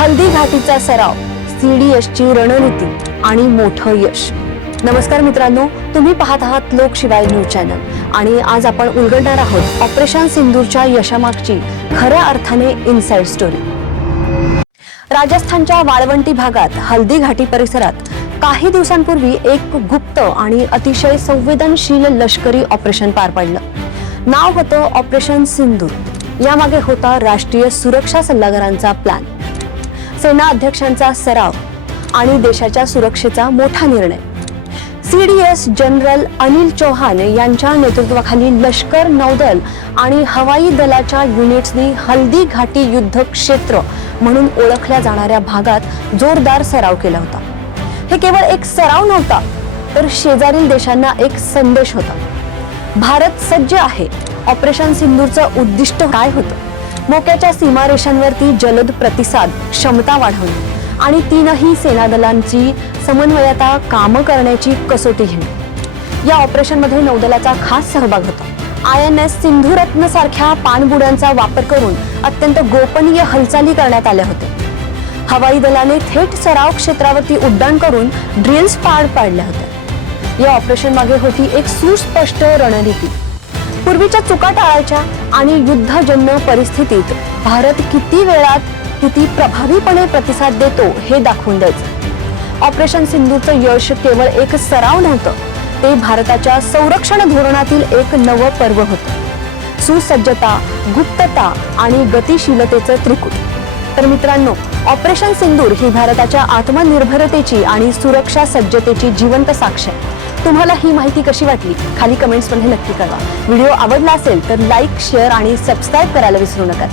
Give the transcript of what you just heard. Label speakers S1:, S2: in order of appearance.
S1: हल्दी घाटीचा सराव सीडीएसची रणनीती आणि मोठं यश. नमस्कार मित्रांनो तुम्ही पाहत आहात लोकशिवाय न्यूज चॅनल. आणि आज आपण उलगडणार आहोत ऑपरेशन सिंदूरच्या यशामागची खऱ्या अर्थाने इनसाइड स्टोरी राजस्थानच्या वाळवंटी भागात हल्दी घाटी परिसरात काही दिवसांपूर्वी एक गुप्त आणि अतिशय संवेदनशील लष्करी ऑपरेशन पार पडलं. नाव होतं ऑपरेशन सिंधू यामागे होता राष्ट्रीय सुरक्षा सल्लागारांचा प्लॅन सेना अध्यक्षांचा सराव आणि देशाच्या सुरक्षेचा मोठा निर्णय. C D S general Anil Chauhan यांच्या नेतृत्वाखाली लष्कर नौदल आणि हवाई दलाच्या युनिट्सनी हल्दी घाटी युद्ध क्षेत्र म्हणून ओळखल्या जाणाऱ्या भागात जोरदार सराव केला होता. हे केवळ एक सराव नव्हता तर शेजारील देशांना एक संदेश होता. भारत सज्ज आहे. ऑपरेशन सिंधूरचं उद्दिष्ट काय होतं? मोक्याच्या सीमारेषांवरती जलद प्रतिसाद क्षमता वाढवणे आणि तीनही सेनादलांची समन्वयता कामं करण्याची कसोटी घेणे. या ऑपरेशनमध्ये नौदलाचा खास सहभाग होता. आय एन एस सिंधुरत्न सारख्या पाणबुड्यांचा वापर करून अत्यंत गोपनीय हालचाली करण्यात आल्या होत्या. हवाई दलाने थेट सराव क्षेत्रावरती उड्डाण करून ड्रिल्स पार पाडल्या होत्या. या ऑपरेशन मागे होती एक सुस्पष्ट रणनीती. पूर्वीच्या चुका टाळायच्या आणि युद्धजन्य परिस्थितीत भारत किती वेळात किती प्रभावीपणे प्रतिसाद देतो हे दाखवून द्यायचं ऑपरेशन सिंधूचं यश केवळ एक सराव नव्हतं ते भारताच्या संरक्षण धोरणातील एक नवं पर्व होतं. सुसज्जता गुप्तता आणि गतिशीलतेचं त्रिकूट. तर मित्रांनो ऑपरेशन सिंदूर ही भारताच्या आत्मनिर्भरतेची आणि सुरक्षा सज्जतेची जिवंत साक्ष आहे. तुम्हाला ही माहिती कशी वाटली? खाली कमेंट्समध्ये नक्की कळवा. व्हिडिओ आवडला असेल तर लाईक शेअर आणि सबस्क्राईब करायला विसरू नका.